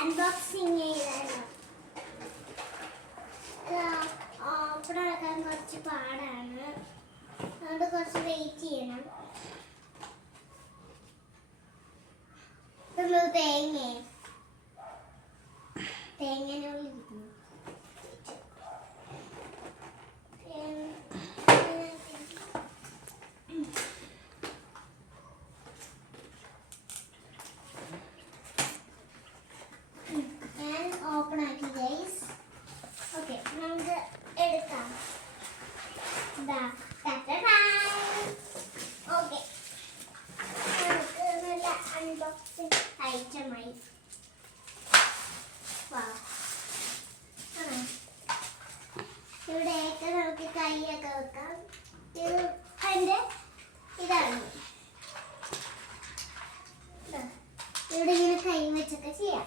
Unboxing ചെയ്താലോ? Open ആക്കാൻ കുറച്ച് പാടാണ്, അതുകൊണ്ട് കുറച്ച് വെയിറ്റ് ചെയ്യണം. തേങ്ങനുള്ളിരിക്കുന്നു. ഞാൻ ഓപ്പൺ ആക്കി ഗൈസ്. ഓക്കെ, നമുക്ക് എടുക്കാം. ഓക്കെ, നമുക്ക് നല്ല അൺബോക്സിങ് ഐറ്റമായി. ഇവിടെയൊക്കെ നമുക്ക് കൈയൊക്കെ വെക്കാം. ഇത് അതിൻ്റെ ഇതാണ്. ഇവിടെ ഇങ്ങനെ കൈ വെച്ചൊക്കെ ചെയ്യാം.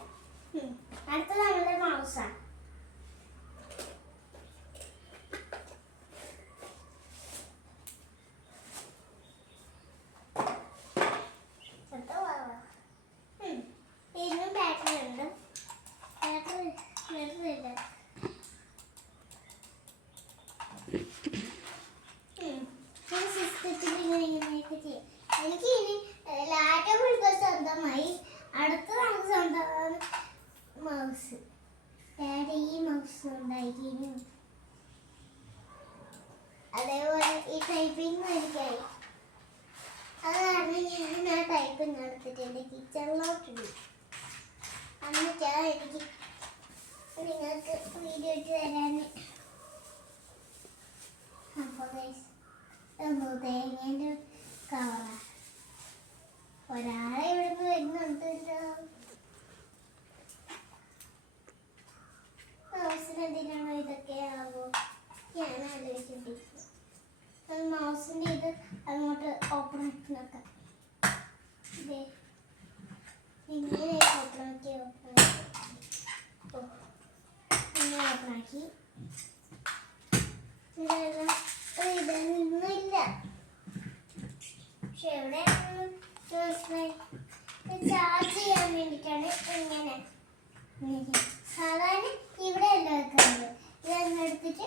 അടുത്തത് നമ്മുടെ മൗസാണ്. ഇതിനും ബാറ്ററി ഉണ്ട്. ബാറ്ററി എനിക്ക് ഇനി ലാപ്ടോപ്പ് എടുക്കാൻ സ്വന്തമായി. അടുത്ത നമുക്ക് സ്വന്തമാണ് മൗസ്. ഡാഡി ഈ മൗസ് ഉണ്ടായിരിക്കും. അതേപോലെ ഈ ടൈപ്പിംഗ് എനിക്കായി. അത് കാരണം ഞാൻ ആ ടൈപ്പിംഗ് എടുത്തിട്ട് എൻ്റെ കിച്ചണിലോട്ടുണ്ട്. എന്നിട്ടാണ് എനിക്ക് നിങ്ങൾക്ക് വീഡിയോ ഇട്ട് തരാൻ. അപ്പോൾ തേങ്ങേൻ്റെ കവറാണ്. ഒരാളെ ഇവിടുന്ന് വരുന്നുണ്ടല്ലോ. മൗസിനെന്തിനാണോ ഇതൊക്കെ ആവോ ഞാൻ ആലോചിച്ചിട്ടിരിക്കുന്നു. മൗസിൻ്റെ ഇത് അങ്ങോട്ട് ഓപ്പൺ ആക്കി നോക്കാം. ഇതേ ഇങ്ങനെ ഓപ്പൺ ആക്കി ഇങ്ങനെ ഓപ്പൺ ആക്കി. ഇതൊന്നുമില്ല. പക്ഷെ എവിടെ ചാർജ് ചെയ്യാൻ വേണ്ടിയിട്ടാണ് ഇങ്ങനെ. സാധാരണ ഇവിടെ അല്ല വെക്കുന്നത്. ഇതൊന്നും എടുത്തിട്ട്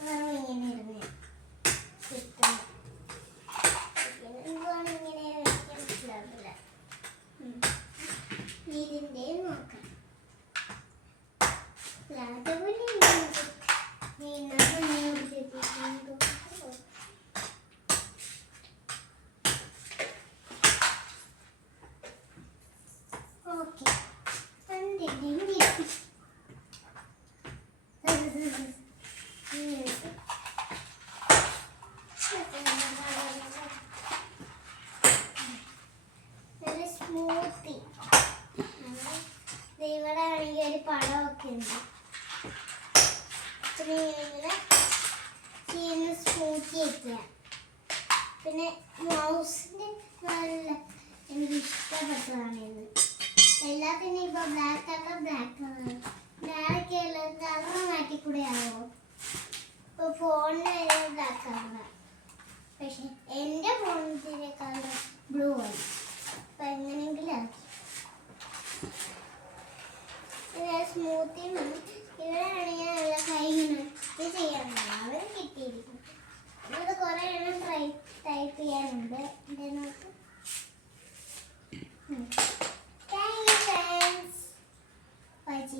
ഇങ്ങനെ ഇരുന്ന് കിട്ടുന്നു. എന്തുവാണ് ഇങ്ങനെ വെക്കാൻ മനസ്സിലാവില്ല. ഇതിൻ്റെ നോക്കാം. Okay, smoothie. ഇവിടെ ആണെങ്കിൽ ഒരു പഴമൊക്കെ ഉണ്ട്. ഇങ്ങനെ ചെയ്യുന്ന സ്മൂത്തി ഒക്കെയാണ്. പിന്നെ മൗസിൻ്റെ നല്ല എനിക്ക് ഇഷ്ടപ്പെട്ടതാണ് ഇത്. എല്ലാത്തിനും ഇപ്പോൾ ബ്ലാക്ക് കളർ ബ്ലാക്ക് കളർ മാറ്റിക്കൂടെ ആവോ? ഇപ്പോൾ ഫോണിന് ബ്ലാക്ക് കളറാണ്. പക്ഷെ എൻ്റെ ഫോണിൻ്റെ കളർ ബ്ലൂ ആണ്. അപ്പം എങ്ങനെയെങ്കിലും ആക്കി സ്മൂത്തി. ഇവിടെ ആണെങ്കിൽ നല്ല കൈ ഇങ്ങനെ ഇത് ചെയ്യാനുണ്ട്. അവർ കിട്ടിയിരിക്കും. അത് കുറേ എണ്ണം ടൈപ്പ് ചെയ്യാനുണ്ട്. നോക്ക്.